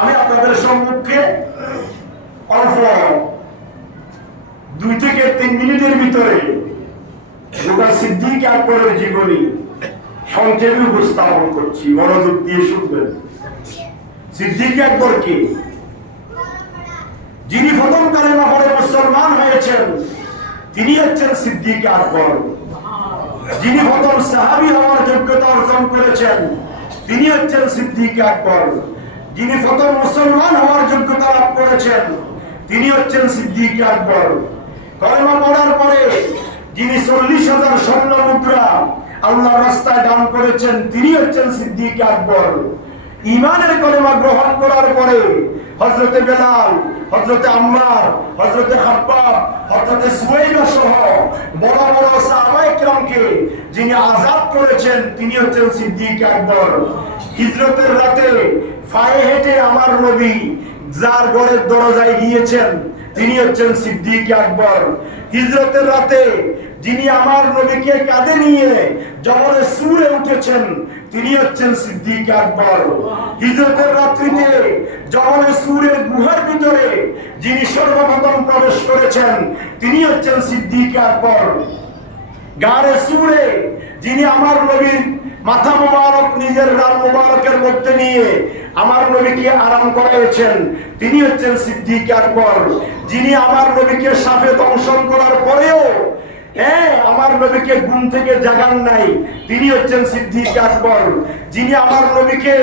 আমি আপনাদের সম্মুখে অল্প 2 থেকে 3 মিনিটের ভিতরে গোটা সিদ্দিক আকবরের জীবনী সংক্ষেপে উপস্থাপন করছি। মনোযোগ দিয়ে শুনবেন। সিদ্দিক আকবর কে? যিনি প্রথম কালেমা পড়ে মুসলমান হয়েছেন তিনি হচ্ছেন সিদ্দিক আকবর। যিনি প্রথম সাহাবী হওয়ার যোগ্যতা অর্জন করেছেন তিনি হচ্ছেন সিদ্দিক আকবর। যিনি প্রথম মুসলমান হওয়ার যোগ্যতা লাভ করেছেন তিনি হচ্ছেন সিদ্দিক আকবর। কালেমা পড়ার পরে যিনি 40,000 স্বর্ণ মুদ্রা আল্লাহর রাস্তায় দান করেছেন তিনি হচ্ছেন সিদ্দিক আকবর। ঈমানের কালেমা গ্রহণ করার পরে হযরতে বেলাল, হযরতে আম্মার, হযরতে খাব্বাব, হযরতে সুহাইবা সহ বড় বড় সাহাবায়ে কেরামকে যিনি আযাদ করেছেন তিনি হচ্ছেন সিদ্দিক আকবর। হিজরতের রাতে পায়ে হেঁটে আমার নবী যার ঘরের দরজায় গিয়েছেন তিনি হচ্ছেন সিদ্দিক আকবর। হিজরতের রাতে যিনি আমার নবীকে কাঁধে নিয়ে জবরে সুরে উঠেছেন তিনি হচ্ছেন সিদ্দিক আকবর। হিজরতের রাত্রিতে জবরে সুরের গুহার ভিতরে যিনি সর্বপ্রথম প্রবেশ করেছেন তিনি হচ্ছেন সিদ্দিক আকবর। গারে সুরে যিনি আমার নবীর মাথা মুবারক নিজের রান মুবারকের মধ্যে নিয়ে আমার নবীকে আরাম করাইছেন তিনি হচ্ছেন সিদ্দিক আকবর। যিনি আমার নবীকে সাপে দংশন করার পরেও আমার নবীকে ঘুম থেকে জাগান নাই তিনি হচ্ছেন সিদ্দিক আকবর। যিনি আমার নবীকে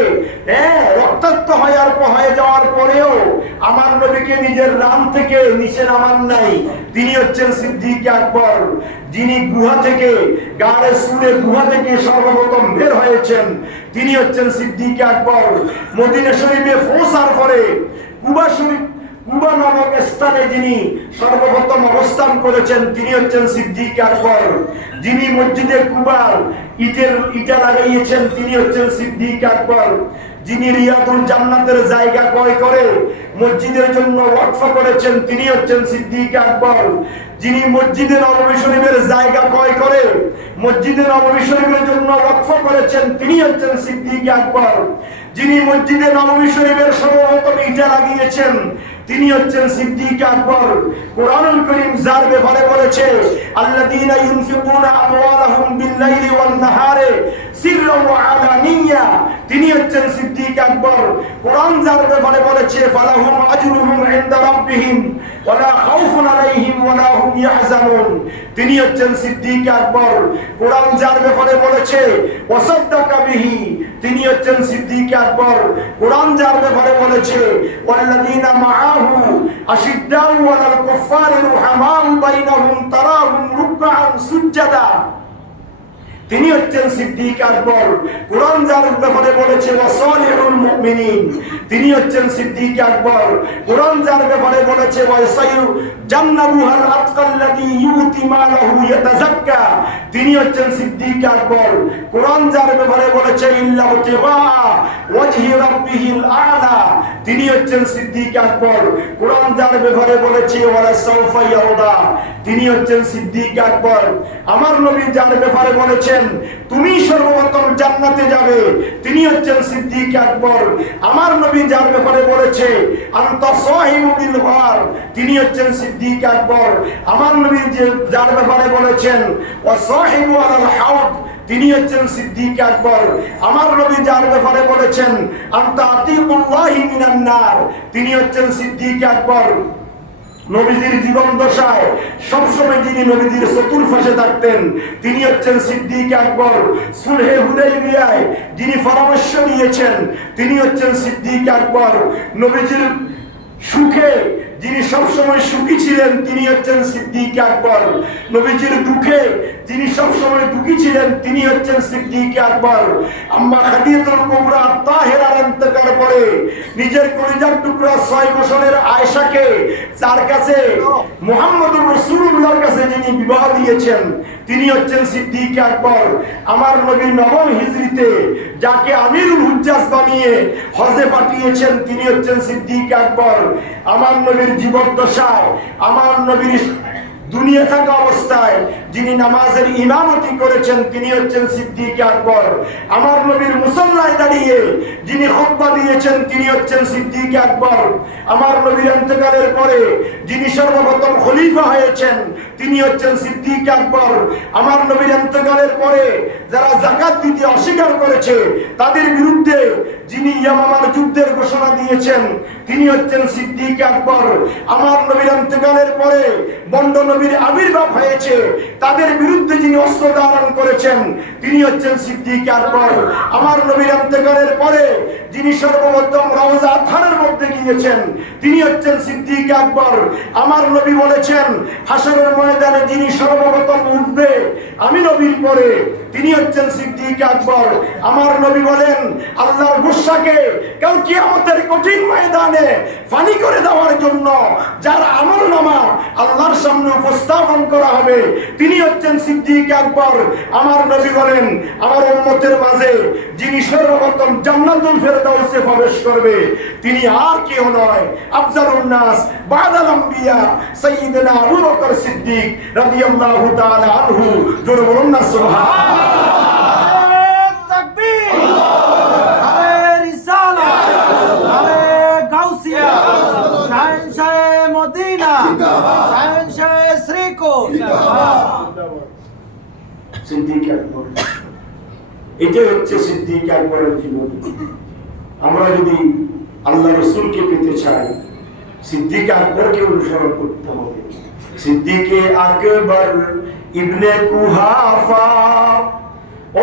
রক্তাক্ত হয়ে যাওয়ার পরেও আমার নবীকে নিজের রান থেকে নিচে নামান নাই তিনি হচ্ছেন সিদ্দিক আকবর। যিনি গুহা থেকে গারে সুরে গুহা থেকে সর্বপ্রথম বের হয়েছেন তিনি হচ্ছেন সিদ্দিক আকবর। মদিনা শরীফে পৌঁছার পরে কুবা নামক স্থানে যিনি সর্বপ্রথম অবস্থান করেছেন তিনি হচ্ছেন সিদ্দিক আকবর। যিনি মসজিদে কুবার ইটা লাগাইয়েছেন তিনি হচ্ছেন সিদ্দিক আকবর। যিনি রিয়াদুল জান্নাতের জায়গা ক্রয় করে মসজিদের জন্য ওয়াকফ করেছেন তিনি হচ্ছেন সিদ্দিক আকবর। যিনি মসজিদে নববী শরীফের জায়গা ক্রয় করে মসজিদে নববী শরীফের জন্য ওয়াকফ করেছেন তিনি হচ্ছেন সিদ্দিক আকবর। যিনি মসজিদে নববী শরীফের সর্বপ্রথম ইটা লাগিয়েছেন তিনি হচ্ছেন সিদ্দিক আকবর। কোরআনুল কারীম যার ব্যাপারে বলেছে আল্লাযীনা ইউনফিকুনা আমওয়ালাহুম বিল-লাইলি ওয়ান-নাহারে সিররান ওয়া আলানিয়া তিনি হচ্ছেন সিদ্দিক আকবর। কোরআন যার ব্যাপারে বলেছে ফালাহুম আজরুহুম ইনদা রাব্বিহিম ওয়ালা খাউফুন আলাইহিম ওয়ালা হুম ইয়াহজানুন তিনি হচ্ছেন সিদ্দিক আকবর। কোরআন যার ব্যাপারে বলেছে ওয়াসাদ্দাকা বিহি তিনি হচ্ছেন সিদ্দিক আকবর। কোরআন যার ব্যাপারে বলেছে ওয়াল্লাযীনা মাআহু আশিদ্দাউ আলাল কুফফারি রুহামাউ বাইনাহুম তারাহুম রুকআন সুজদা তিনি হচ্ছেন সিদ্দিক আকবর। কোরআন যার ব্যাপারে বলেছে ওয়াসালিহুল মুমিনিন তিনি হচ্ছেন সিদ্দিক আকবর। কোরআন যার ব্যাপারে বলেছে ওয়াসাইয়ু জান্নাবুহাল আতকাল্লাযী ইউতি মালাহু ইয়াতাযাক্কা তিনি হচ্ছেন সিদ্দিক আকবর। কোরআন যার ব্যাপারে বলেছে ইল্লা ইবতিগা ওয়াজহি রাব্বিহিল আ'লা তিনি হচ্ছেন সিদ্দিক আকবর। কোরআন যার ব্যাপারে বলেছে ওয়ালা সাওফা ইয়ারদা তিনি হচ্ছেন সিদ্দিক আকবর। আমার নবী যার ব্যাপারে বলেছেন তুমি সর্বপ্রথম জান্নাতে যাবে তিনি হচ্ছেন সিদ্দিক আকবর। আমার নবী যার ব্যাপারে বলেছে আনতা সাহিবু বিল গার তিনি হচ্ছেন সিদ্দিক আকবর। আমার নবী যার ব্যাপারে বলেছেন ওয়া সাহিবু আলাল হাউদ তিনি হচ্ছেন সিদ্দিক আকবর। আমার নবী যার ব্যাপারে বলেছেন আনতা আতিকুল্লাহি মিনান নার তিনি হচ্ছেন সিদ্দিক আকবর। নবীজির জীবন দশায় সবসময় যিনি নবীজির চতুর্পাশে থাকতেন তিনি হচ্ছেন সিদ্দিক আকবর। সুলহে হুদাইবিয়ায় যিনি পরামর্শ দিয়েছেন তিনি হচ্ছেন সিদ্দিক আকবর। নবীজির সুখে যিনি সবসময় সুখী ছিলেন তিনি হচ্ছেন সিদ্দিক আকবর। নবীজির দুঃখে যিনি সবসময় দুঃখী ছিলেন তিনি হচ্ছেন সিদ্দিক আকবর। আম্মা খাদিজাতুল কুবরা তাহেরার ইন্তেকালের পরে নিজের কলিজার টুকরা 6 বছরের আয়েশাকে তার কাছে মুহাম্মদুর রাসূলুল্লাহর কাছে যিনি বিবাহ দিয়েছেন তিনি হচ্ছেন সিদ্দিক আকবর। আমার নবী 9 হিজরিতে যাকে আমিরুল হুজ্জাজ বানিয়ে হজে পাঠিয়েছেন তিনি হচ্ছেন সিদ্দিক আকবর। আমার নবীর জীবদ্দশায় আমার নবীর দুনিয়া থাকা অবস্থায় যিনি নামাজের ইমামতি করেছেন তিনি হচ্ছেন সিদ্দিক আকবর। আমার নবীর মুসল্লায় দাঁড়িয়ে যিনি খুতবা দিয়েছেন তিনি হচ্ছেন সিদ্দিক আকবর। আমার নবীর ইন্তেকালের পরে যিনি সর্বপ্রথম খলিফা হয়েছেন তিনি হচ্ছেন সিদ্দিক আকবর। আমার নবীর ইন্তেকালের পরে যারা যাকাত দিতে অস্বীকার করেছে তাদের বিরুদ্ধে যিনি ইয়ামামার যুদ্ধের ঘোষণা দিয়েছেন তিনি হচ্ছেন সিদ্দিক আকবর। আমার নবীর ইন্তেকালের পরে বন্ড নবীর আবির্ভাব হয়েছে তাদের বিরুদ্ধে যিনি অস্ত্র ধারণ করেছেন তিনি হচ্ছেন সিদ্দিক আকবর। আমার নবীর ইন্তেকালের পরে যিনি সর্বপ্রথম রওজা আতহারের মধ্যে গিয়েছেন তিনি হচ্ছেন সিদ্দিক আকবর। আমার নবী বলেছেন হাসরের ময়দানে যিনি সর্বপ্রথম উঠবে আমি নবীর পরে তিনি হচ্ছেন সিদ্দিক আকবর। আমার নবী বলেন আল্লাহর গুসাকে কাল কিয়ামতের কঠিন ময়দানে ফানি করে দেওয়ার জন্য যার আমলনামা আল্লাহর সামনে উপস্থাপন করা হবে তিনি হচ্ছেন সিদ্দিক আকবর। আমার নবী বলেন আমার উম্মতের মাঝে যিনি সর্বপ্রথম জান্নাতুল ফেরদাউসে প্রবেশ করবে তিনি আর কেউ নয় আফজালুন নাস বাদাল আম্বিয়া সাইয়্যিদুনা আবু বকর সিদ্দিক রাদিয়াল্লাহু তাআলা আনহু। জোরে বলুন না সুবহানাল্লাহ। এটাই হচ্ছে সিদ্দিক আকবরের জীবন। আমরা যদি আল্লাহ রসুলকে পেতে চাই সিদ্দিক আকবরকে অনুসরণ করতে হবে। সিদ্দিকে আকবর ইবনে কুহাফা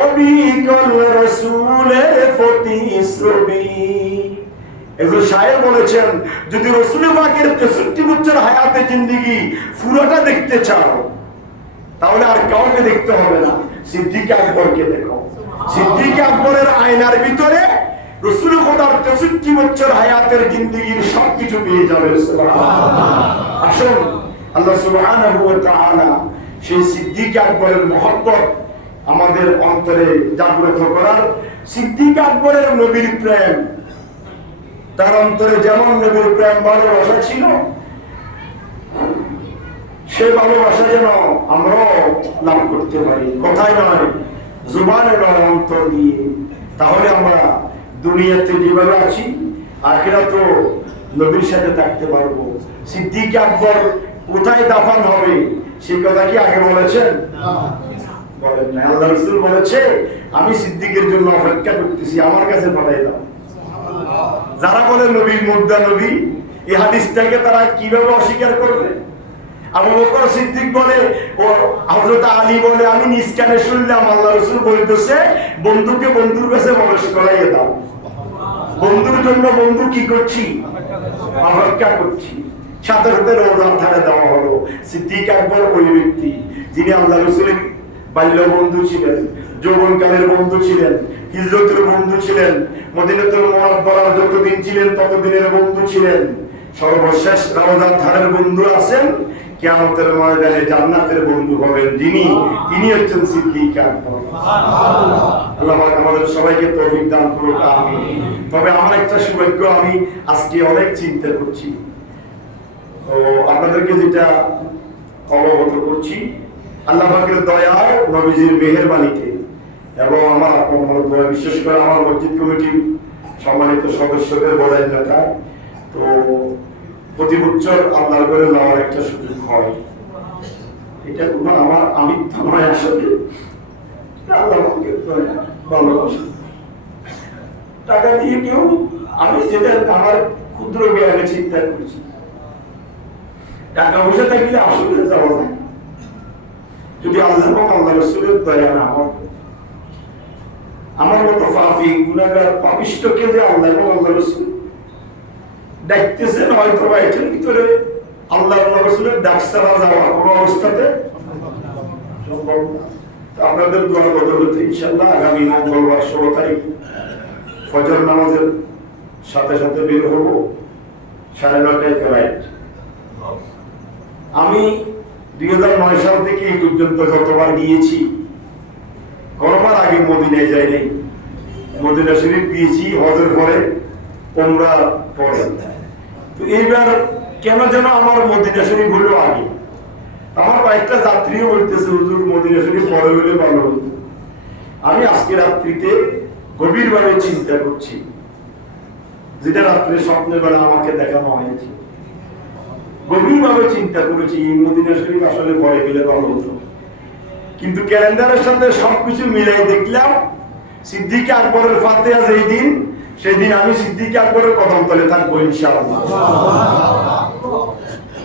অবিকল রসুলের প্রতিশ্রুতি। একজন শায়ের বলেছেন যদি রসুল পাকের 63 বছর হায়াতে জিন্দেগি পুরোটা দেখতে চাও তাহলে আর কাউকে দেখতে হবে না, সিদ্দিক আকবরকে দেখো। সিদ্দিক আকবরের আয়নার ভিতরে রসুল খোদার 63 বছর হায়াতের জিন্দেগির সবকিছু পেয়ে যাবে। আসুন আল্লাহ সুবহানাহু ওয়া তাআলা সেই সিদ্দিক আকবরের মহব্বত আমাদের অন্তরে জাগ্রত করার। সিদ্দিক আকবরের নবীর প্রেম তার অন্তরে যেমন নবীর প্রেম ভালোবাসা ছিল সেই ভালোবাসা যেন আমরাও লাভ করতে পারি, কথায় নয় জুবানে নয় অন্তর দিয়ে। তাহলে আমরা দুনিয়াতে যেভাবে আছি আখিরাতে নবীর সাথে থাকতে পারবো। সিদ্দিক আকবর কোথায় দাফন হবে সেই কথা কি আগে বলেছেন? বলেন না। আল্লাহ রাসূল বলেছে আমি সিদ্দিকের জন্য অপেক্ষা করতেছি, আমার কাছে পাঠাই দাও। যারা বলে নবী মুর্দা নবী এই হাদিসটাকে তারা কিভাবে অস্বীকার করবে? আবু বকর সিদ্দিক বলে ও হযরত আলী বলে আমি নিজ কানে শুনলাম আল্লাহ রাসূল বলতেছে বন্ধুকে বন্ধুর কাছে প্রবেশ করাইয়ে দাও। বন্ধুর জন্য বন্ধু কি করছি? অপেক্ষা করছি। সাথে সাথে রওজা থাকা দেওয়া হলো। সিদ্দিক আকবর ওই ব্যক্তি যিনি আল্লাহ রাসূলের বাল্য বন্ধু ছিলেন, যৌবনকালের বন্ধু ছিলেন, হিজরতের বন্ধু ছিলেন, মদিনাতুল মুনাওয়ারার যতদিন ছিলেন ততদিনের বন্ধু ছিলেন, সর্বশেষ রওজার ধারের বন্ধু আছেন, কিয়ামতের ময়দানে জান্নাতের বন্ধু হবেন যিনি, তিনি হচ্ছেন সিদ্দিক আকবর। আল্লাহ পাক আমাদের সবাইকে তৌফিক দান করুক, আমিন। তবে আমার একটা সৌভাগ্য, আমি আজকে অনেক চিন্তা করছি, তো আপনাদেরকে যেটা অবগত করছি আল্লাহ পাকের দয়ায় নবীজির মেহেরবানিতে এবং আমার আপনার দয়া, বিশেষ করে আমার মসজিদ কমিটির সম্মানিত সদস্যদের বদান্যতা, তো প্রতি বছর আল্লাহর ঘরে যাওয়ার একটা সুযোগ হয়। এটা কোনো আমার আমিত্ব নয়, আসলে আল্লাহ পাকের দয়া, ভালোবাসা। টাকা দিয়ে কেউ, আমি যেটা আমার ক্ষুদ্র জ্ঞানে চিন্তা করছি, টাকা পয়সা থাকলে আসলে যাওয়া যায় যদি আল্লাহ এবং আল্লাহ রাসূলের দয়া না হয়। আমার মতো পাপী গুনাহগার পাপিষ্ঠকে যে আল্লাহ এবং আল্লাহ রাসূল ডাকতেছেন, হয়তো বা এটার ভিতরে আল্লাহ এবং রাসূলের ডাক ছাড়া যাওয়া কোনো অবস্থাতে সম্ভব না। আপনাদের দোয়া বদলতে ইনশাআল্লাহ আগামী মঙ্গলবার 16 তারিখ ফজর নামাজের সাথে সাথে বের হব, 9:30টায় ফ্লাইট। আমি 2009 সাল থেকে এই পর্যন্ত যতবার গিয়েছি কোনোবার আগে মদিনায় যাই নাই। মদিনা শরীফ গিয়েছি হজের পরে, উমরার পরে। তো এইবার কেন যেন আমার মদিনা শরীফ হলো আগে। আমার কয়েকটা যাত্রীও বলতেছে হুজুর মদিনা শরীফ পরে হলে ভালো হতো। আমি আজকে রাত্রিতে গভীরভাবে চিন্তা করছি, যেটা রাত্রে স্বপ্নের বেলা আমাকে দেখানো হয়েছে, গভীরভাবে চিন্তা করেছি মদিনা শরীফ আসলে পরে গেলে ভালো হতো। কিন্তু ক্যালেন্ডারের সাথে সবকিছু মিলাই দেখলাম সিদ্দিক আকবরের ফাতিহা যেই দিন, সেই দিন আমি সিদ্দিক আকবরের কদম তলে থাকবো ইনশাআল্লাহ,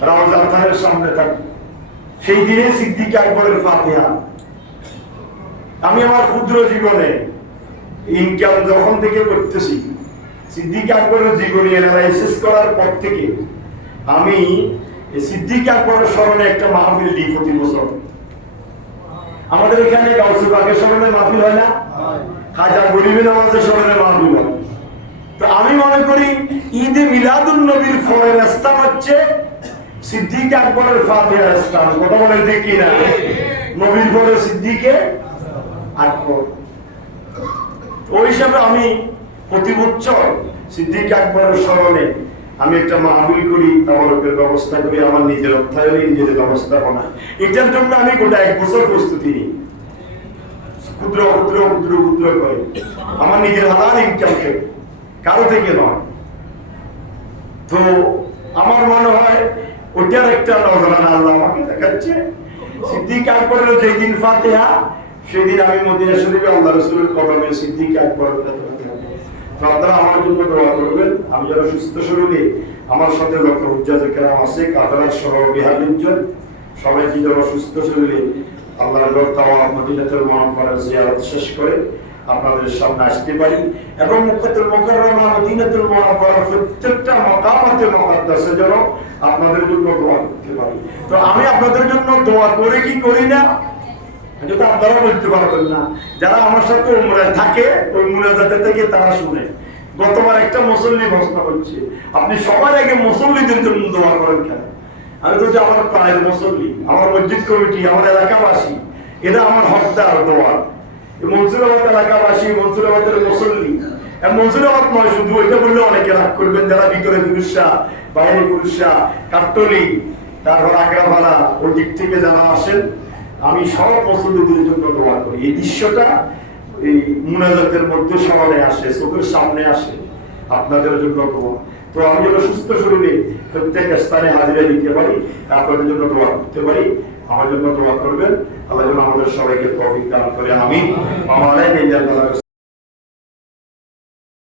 রাউজা থানের সামনে থাকবো। সেই দিনে সিদ্দিক আকবরের ফাতিহা। আমি আমার ক্ষুদ্র জীবনে ইনকাম যখন থেকে করতেছি, সিদ্দিক আকবরের জীবনী অ্যানালাইসিস করার পর থেকে আমি সিদ্দিক আকবরের স্মরণে একটা মাহফিল দিই প্রতি বছর। আমাদের এখানে গাউসে পাকের স্মরণে মাহফিল হয় না, খাজা গরিবের নামাজের স্মরণে মাহফিল হয়। তো আমি মনে করি ঈদে মিলাদুন নবীর পরের স্থান হচ্ছে সিদ্দিক আকবরের ফাতিহার স্থান। কথা বলে দেখি না, নবীর পরে সিদ্দিকে আকবর। ওই হিসাবে আমি প্রতি বছর সিদ্দিক আকবরের স্মরণে আমি একটা মাহফিল করি, তাবারকের ব্যবস্থা করি, আমার নিজের অর্থায়নে নিজের ব্যবস্থাপনা। এটার জন্য আমি গোটা 1 বছর প্রস্তুতি নিই, ক্ষুদ্র ক্ষুদ্র ক্ষুদ্র ক্ষুদ্র করে আমার নিজের হালাল ইনকাম থেকে, কারো থেকে নয়। তো আমার মনে হয় ওটার একটা নজরানা আল্লাহ আমাকে দেখাচ্ছে। সিদ্দিক আকবরের যেই দিন ফাতিহা, সেই দিন আমি মদিনা শরীফে আল্লাহ রাসূলের কদমে সিদ্দিক আকবরের ফাতিহা। আপনারা আমার জন্য দোয়া করবেন। আমি যারা সুস্থ শরীরে, আমার সাথে যত হুজ্জাতে কেরাম আছে, কাফেলার সহ বিহারীজন সবাইকে যারা সুস্থ শরীরে আল্লাহর তাওয়াফ মদিনাতুল মুনাওয়ারার জিয়ারত শেষ করে আপনাদের সামনে আসতে পারি এবং মক্কাতুল মুকাররমা মদিনাতুল মুনাওয়ারার প্রত্যেকটা মাকামাতে মুকাদ্দাসে যেন আপনাদের জন্য দোয়া করতে পারি। তো আমি আপনাদের জন্য দোয়া করে কি করি না, যেটা আপনারা বলতে পারবেন না। যারা আমার সাথে উমরায় থাকে, ওই মুনাজাতে থেকে তারা শুনে। গতবার একটা মুসল্লি প্রশ্ন করছে, আপনি সবার আগে মুসল্লিদের জন্য দোয়া করেন কেন? আমি তো আমার প্রায় মুসল্লি, আমার মসজিদ কমিটি, আমার এলাকাবাসী, এরা আমার হকদার দোয়া। মনসুরাবাদ এলাকাবাসী, মনসুরাবাদের মুসল্লি, মনসুরাবাদ নয় শুধু, এটা বললে অনেকে রাগ করবেন, যারা ভিতরে পুরুষরা, বাইরে পুরুষরা, কাট্টলি, তারপর আগ্রাভালা, ওই দিক থেকে যারা আসেন, আমি সব মুসল্লিদের জন্য দোয়া করি। এই দৃশ্যটা এই মুনাজাতের মধ্যে সমানে আসে, চোখের সামনে আসে, আপনাদের জন্য দোয়া। তো আমি যেন সুস্থ শরীরে প্রত্যেক স্থানে হাজিরা দিতে পারি, আপনাদের জন্য দোয়া করতে পারি, আমার জন্য দোয়া করবেন। আল্লাহ যেন আমাদের সবাইকে তৌফিক দান করে। আমিন।